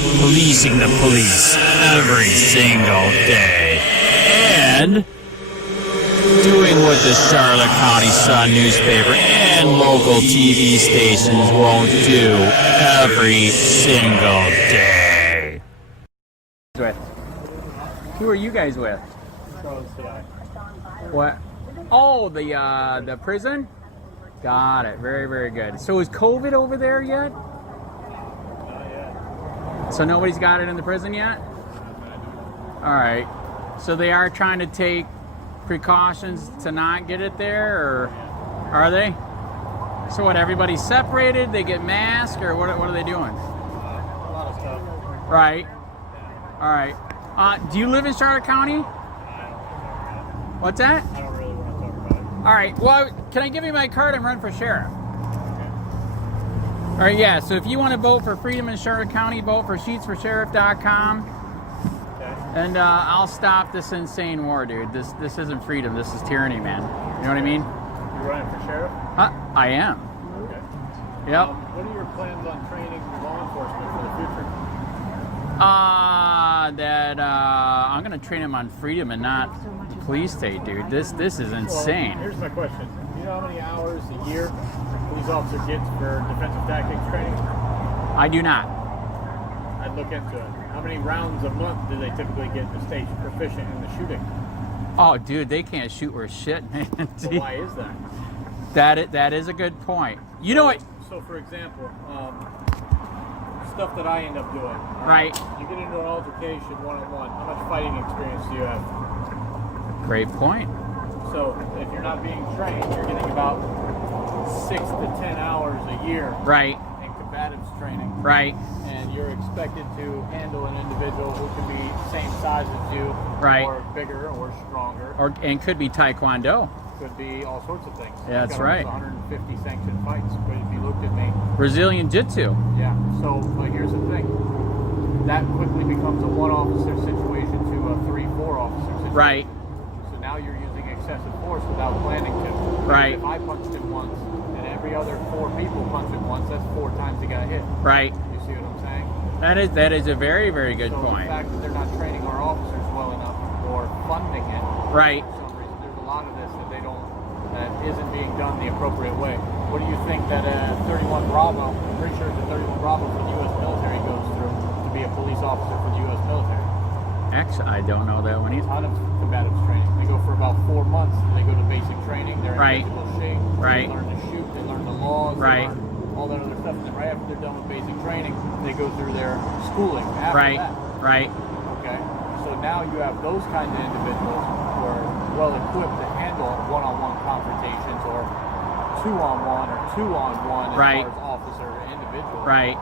policing the police every single day, and doing what the Charlotte County Sun newspaper and local TV stations won't do every single day. Who are you guys with? What? Oh, the prison? Got it. Very, very good. So is COVID over there yet? Not yet. So nobody's got it in the prison yet? All right. So they are trying to take precautions to not get it there, or are they? So what, everybody's separated, they get masked, or what are they doing? A lot of stuff. Right. All right. Do you live in Charlotte County? What's that? I don't really want to talk about it. All right. Well, can I give you my card and run for sheriff? Okay. All right, yeah. So if you want to vote for freedom in Charlotte County, vote for SHEETS4SHERIFF.com. Okay. And I'll stop this insane war, dude. This isn't freedom. This is tyranny, man. You know what I mean? You running for sheriff? I am. Okay. Yep. What are your plans on training law enforcement for the future? I'm gonna train him on freedom and not the police state, dude. This is insane. Well, here's my question. Do you know how many hours a year a police officer gets for defensive tactics training? I do not. I'd look into it. How many rounds a month do they typically get to stay proficient in the shooting? Oh, dude, they can't shoot worth shit, man. Well, why is that? That is a good point. You know what? So, for example, stuff that I end up doing. Right. You get into an altercation one-on-one. How much fighting experience do you have? Great point. So, if you're not being trained, you're getting about 6 to 10 hours a year Right. in combatives training. Right. And you're expected to handle an individual who can be same size as you, Right. or bigger, or stronger. And could be Taekwondo. Could be all sorts of things. Yeah, that's right. 150 sanctioned fights. But if you looked at me, Brazilian Jiu-Jitsu. yeah. So, but here's the thing. That quickly becomes a one-officer situation to a 3-4 officer situation. Right. So now you're using excessive force without planning to. Right. If I punched him once and every other 4 people punched him once, that's 4 times he got hit. Right. You see what I'm saying? That is a very, very good So point. the fact that they're not training our officers well enough or funding it, Right. for some reason, there's a lot of this that isn't being done the appropriate way. What do you think that 31 Bravo, I'm pretty sure it's a 31 Bravo for the U.S. military goes through to be a police officer for the U.S. military? Actually, I don't know that one A either. ton of combatives training. They go for about 4 months. They go to basic training. They're in Right. physical shape. Right. They learn to shoot. They learn the laws. Right. They learn all that other stuff. And then right after they're done with basic training, they go through their schooling after Right. that. Right. Okay. So now you have those kind of individuals who are well equipped to handle one-on-one confrontations or 2-on-1 or 2-on-1 as Right. far as officer or individual. Right.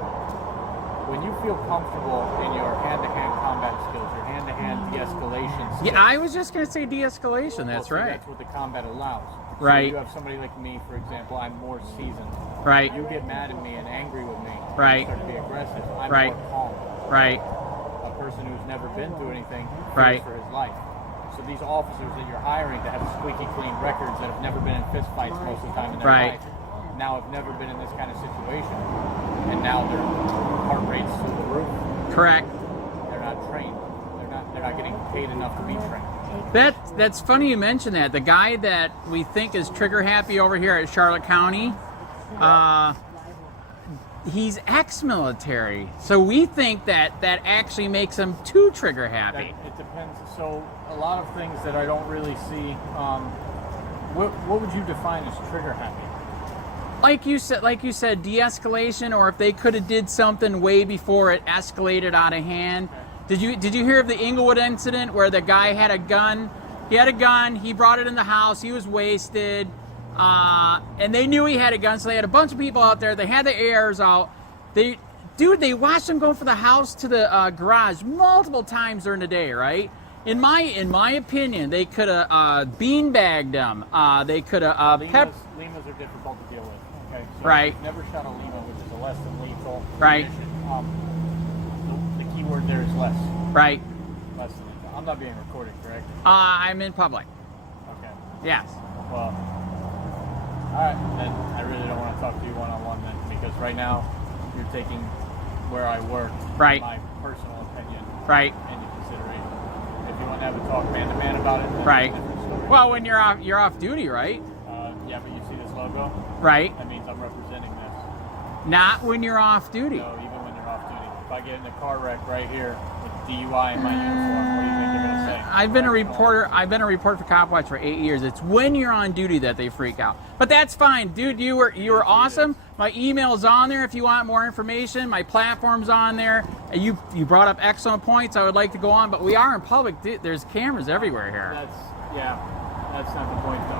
When you feel comfortable in your hand-to-hand combat skills, your hand-to-hand de-escalation skills. Yeah, I was just gonna say de-escalation. That's well, see, right. That's what the combat allows. Right. So you have somebody like me, for example, I'm more seasoned. Right. You get mad at me and angry with me. Right. You start to be aggressive. I'm Right. more calm. Right. A person who's never been through anything fears Right. for his life. So these officers that you're hiring to have squeaky clean records that have never been in fist fights most of the time in their Right. life, now have never been in this kind of situation, and now their heart rate's through the roof. Correct. They're not trained. They're not getting paid enough to be trained. That's funny you mention that. The guy that we think is trigger happy over here at Charlotte County, he's ex-military, so we think that actually makes him too trigger happy. It depends. So a lot of things that I don't really see. What would you define as trigger happy? Like you said, de-escalation, or if they could have did something way before it escalated out of hand. Did you hear of the Inglewood incident where the guy had a gun? He had a gun. He brought it in the house. He was wasted, and they knew he had a gun. So they had a bunch of people out there. They had the airs out. They watched him go from the house to the garage multiple times during the day. Right? In my opinion, they could have beanbagged him. They could have Limas are difficult to deal with. Okay. So Right. Never shot a Lima, which is a less than lethal. Right. The key word there is less. Right. Less than lethal. I'm not being recorded, correct? I'm in public. Okay. Yes. Well, all right. Then I really don't want to talk to you one-on-one then, because right now you're taking where I work, Right. my personal opinion Right. into consideration. If you want to have a talk man to man about it, then Right. that's a different story. Well, when you're off duty, right? Yeah, but you see this logo? Right. That means I'm representing this. Not when you're off duty. No, even when you're off duty. If I get in a car wreck right here with DUI in my uniform, what do you think they're going to say? I've been a reporter for COPWATCH for 8 years. It's when you're on duty that they freak out. But that's fine, dude. You were awesome. My email's on there if you want more information. My platform's on there. You brought up excellent points. I would like to go on, but we are in public. Dude, there's cameras everywhere here. That's not the point though.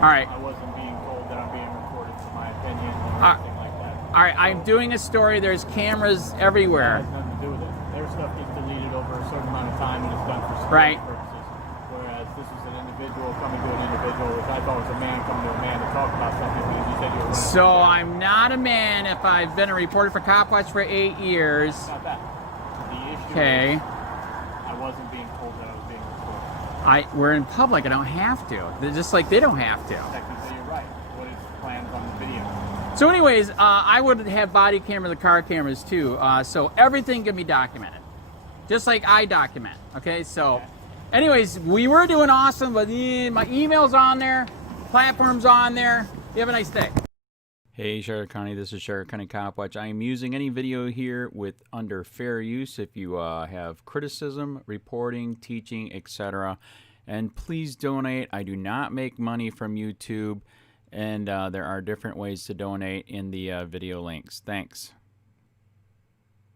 All right. I wasn't being told that I'm being recorded for my opinion or anything like that. All right, I'm doing a story. There's cameras everywhere. It has nothing to do with it. Their stuff gets deleted over a certain amount of time and it's done for security Right. purposes. Whereas this is an individual coming to an individual, which I thought was a man coming to a man to talk about something because you said you were running. So I'm not a man if I've been a reporter for COPWATCH for 8 years. It's not that. The issue Okay. is I wasn't being told that I was being recorded. We're in public. I don't have to. They're just like they don't have to. Technically, you're right. What is planned on the video? So anyways, I would have body cameras, the car cameras too. So everything can be documented. Just like I document. Okay, so anyways, we were doing awesome, but my email's on there, platform's on there. You have a nice day. Hey, Sheriff County, this is Sheriff County COPWATCH. I am using any video here with under fair use if you have criticism, reporting, teaching, etc. And please donate. I do not make money from YouTube, and there are different ways to donate in the video links. Thanks.